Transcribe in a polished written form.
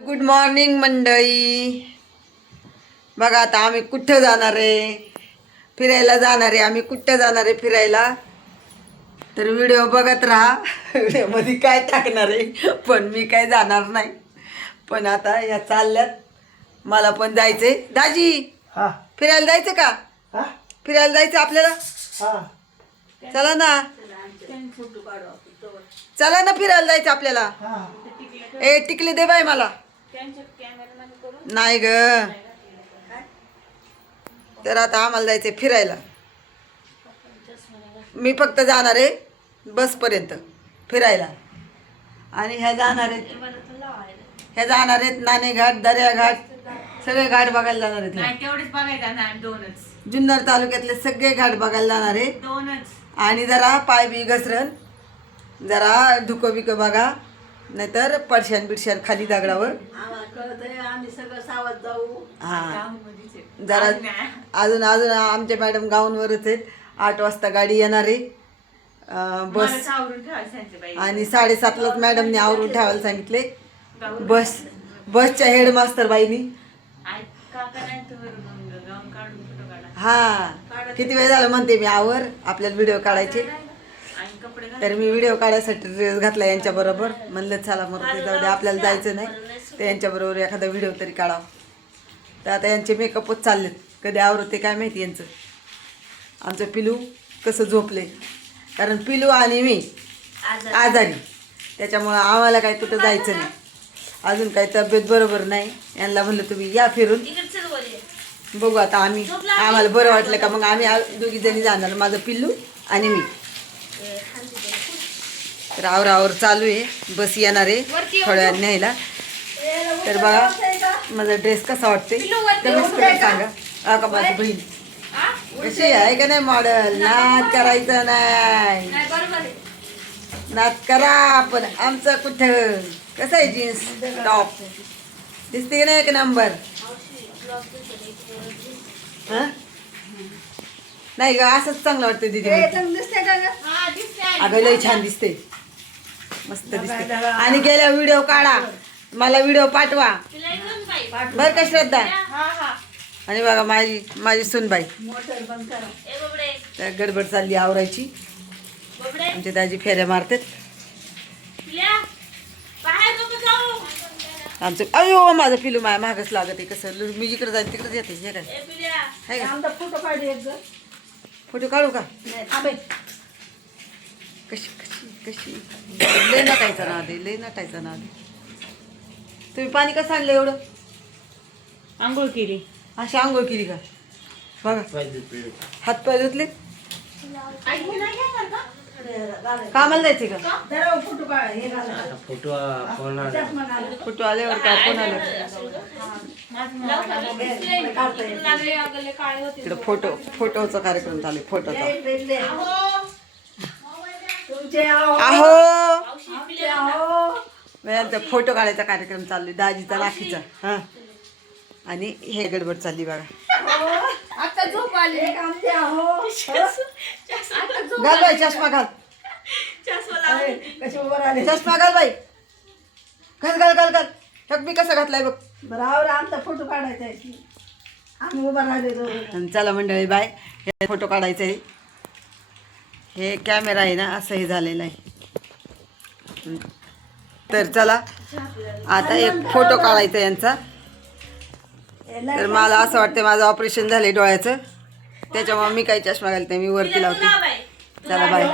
Good morning मंडळी. बघा आता आम्ही कुठं जाणार आहे, फिरायला जाणार आहे. आम्ही कुठं जाणार आहे फिरायला, तर व्हिडिओ बघत राहा. व्हिडिओमध्ये काय टाकणार आहे, पण मी काय जाणार नाही. पण आता ह्या चालल्यात, मला पण जायचंय. दाजी फिरायला जायचं का? फिरायला जायचं आपल्याला. चला ना, चला ना फिरायला जायचं आपल्याला. ए टिकले दे बाय मला. नाही ग, तर आता आम्हाला जायचंय फिरायला. मी फक्त जाणार आहे बसपर्यंत फिरायला, आणि ह्या जाणार आहेत नाणेघाट, दर्याघाट, सगळे घाट बघायला जाणार आहेत. जुन्नर तालुक्यातले सगळे घाट बघायला जाणार आहे. आणि जरा पाय बी घसरण, जरा धुकं बिकं बघा, नाहीतर पडशान बिडशान खाली दगडावर. आम्ही सगळं सावध जाऊ. हा, जरा अजून आमच्या मॅडम गाऊनवरच आहेत. 8 वाजता गाडी येणार आहे बस, आणि 7:30लाच मॅडमने आवरून ठेवायला सांगितले. बसच्या हेडमास्टर बाईनी. हा, किती वेळ झाला म्हणते मी आवर, आपल्याला व्हिडिओ काढायचे. तर मी व्हिडिओ काढायसाठी ड्रेस घातला यांच्याबरोबर. म्हणलं चला मग ते जाऊ दे, आपल्याला जायचं नाही तर यांच्याबरोबर एखादा व्हिडिओ तरी काढावा. तर आता यांचे मेकअपच चाललेत, कधी आवरते काय माहिती यांचं. आमचं पिलू कसं झोपले, कारण पिलू आणि मी आजारी, त्याच्यामुळं आम्हाला काही कुठं जायचं नाही. अजून काही तब्येत बरोबर नाही. यांना म्हणलं तुम्ही या फिरून, बघू आता आम्हाला बरं वाटलं का मग आम्ही दोघी जणी जाणार, माझं पिल्लू आणि मी. तर आवर चालू आहे, बस येणार आहे थोड्या वेळाने न्यायला. तर बघा माझा ड्रेस कसा वाटते तर सांगा. का माझी बहीण कशी आहे का नाही मॉडेल. नाद करायचं नाही, नाद करा. पण आमचं कुठं कसं आहे, जीन्स टॉप दिसते की नाही एक नंबर. नाही ग, असंच चांगलं वाटतं दीदी. अगं लय छान दिसते, मस्त दिसते. आणि गेल्या व्हिडिओ काढा, मला व्हिडिओ पाठवा बर का श्रद्धा. आणि बघा माझी सुनबाई. तर गडबड चालली आवरायची. आमचे दाजी फेऱ्या मारतात. आमचं अयो माझं पिलू माया मागच लागत आहे. कसं मी जिकडे जाईल तिकडेच येते. हे काय फोटो काढू का? कशी लय नटायचा ना आधी, लय नटायचा ना आधी. तुम्ही पाणी कसं आणलं एवढं? आंघोळ केली. अशी आंघोळ केली का? बघा हात पाय धुतले. कामाला जायचे का? फोटो आल्यावर का कोण आलं इकडं? फोटोचा कार्यक्रम चालू आहे. फोटोचा आहो फोटो काढायचा कार्यक्रम चालू आहे, दाजीचा राखीचा. हा, आणि हे गडबड चालली बघा. घाल बाई चष्मा, घाल चष्मा, घाल बाई, घाल. मी कसा घातलाय बघ. बरोबर आमचा फोटो काढायचा आहे, आम्ही उभा राहिलो. चला मंडळी बाय, हे फोटो काढायचा आहे. हे कॅमेरा आहे ना, असं हे झालेलं आहे. तर चला आता एक फोटो काढायचा यांचा. तर मला असं वाटतं माझं ऑपरेशन झालंय डोळ्याचं, त्याच्यामुळे मी काही चष्मा घालते, मी वरती लावते. चला बाय.